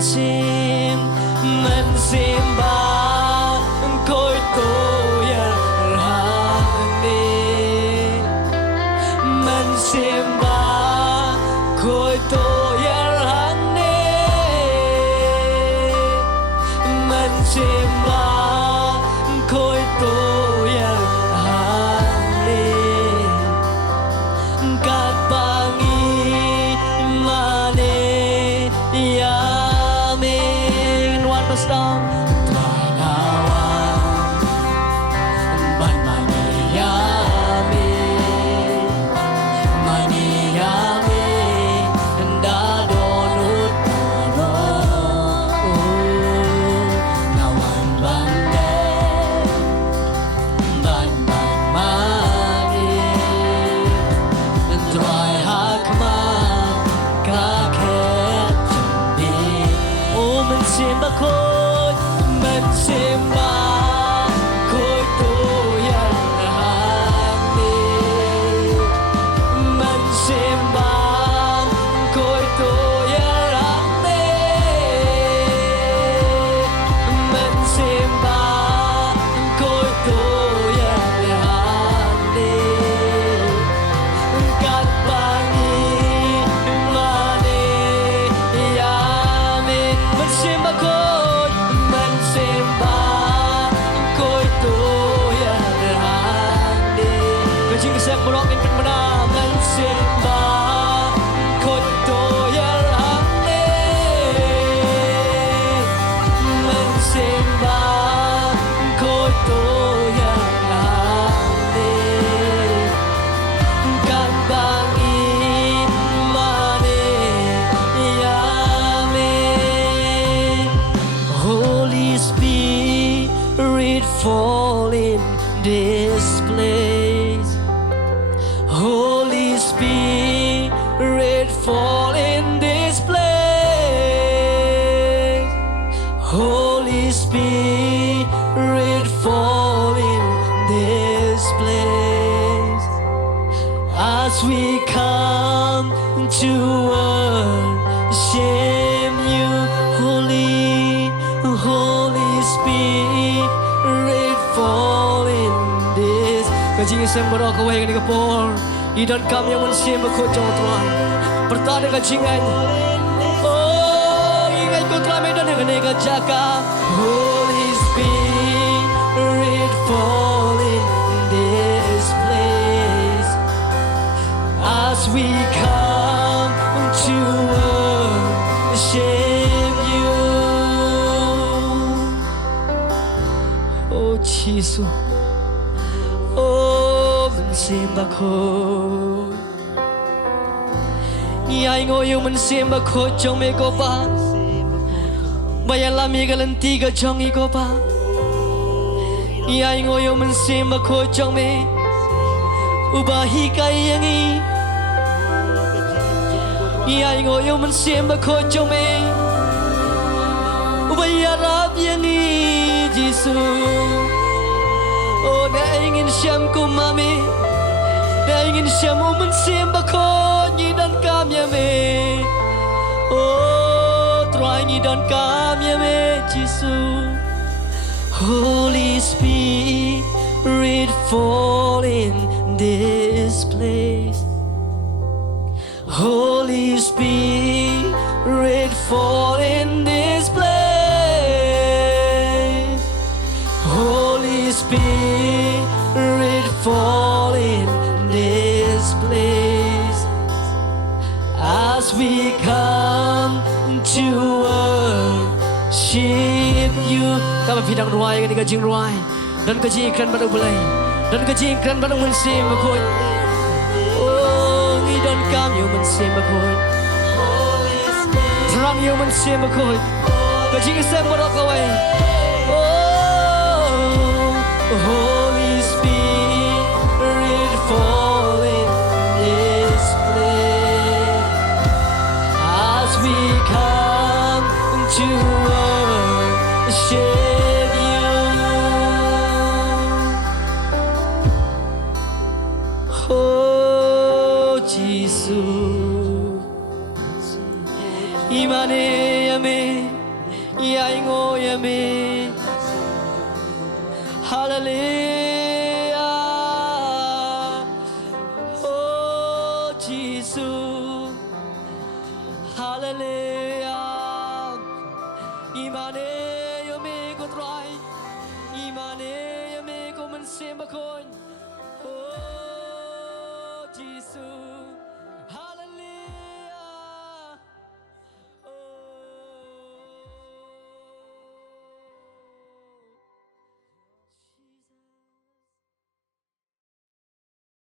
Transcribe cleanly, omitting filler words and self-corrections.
mình xin ba khối tôi hàng đi mình xin ba khối tôi hàng đi mình xin ba khối tôi hàng đi kat pangi mane yamin one more song try nawan ban mani yamin da donut no nawan bande ban mani try hakma kaket ni oh mình xin ba khôi mình xin ba khôi tôi hàng đi mình xin ba khôi tôi hàng đi mình xin ba khôi tôi hàng đi kat pangi mane yamin mình xin ba khôi mình xin ba khôi tôi hàng đi và chính sẽ một đoạnเป็นบรรดาmình xin ba khôi tôi hàng đi mình xin ba khôi tôi hàng đi kat pangi mane yamin Holy Spirit fall in this place Holy Spirit fall in this place Holy Spirit fall in this place as we come to worship you, Holy Spirit, fall in this. Kajing isang marah kawai kan kapor, idan kami yang mensim berkocok Tuhan. Pertanda kajingan, oh ingat kau telah medan dengan nega jaga. Holy Spirit, fall in this place. As we come to worship you, oh Jesus, oh mình xin ba khôi, ai ngồi yêu mình xin ba khôi trong mê cô ba, bayar lami galanti ga trong i cô ba, ai ngồi yêu mình xin ba khôi trong mê. Ubahi kayangi Iai ngoyo man siemba ko chome Ubaya rab yangi Jisu Oh na ingin siyam ko mami Na ingin siyam man siemba ko Ngidan kamyame Oh try ngidan kamyame Jisu Holy Spirit fall in this place Holy Spirit fall in this place Holy Spirit fall in this place as we come to worship you kami pidang ruai kan kajing ruai dan kajing iklan pada ulai dan kajing iklan pada mensim bakoi oh ngidon kam you mensim bakoi terang you mensim bakoi kajing isem berokawai oh Holy Spirit fall in this place as we come to worship you oh Jesus imane ame Yaingo yami Hallelujah Oh Jesus Hallelujah Imane yami ko try Imane yami ko mansembakon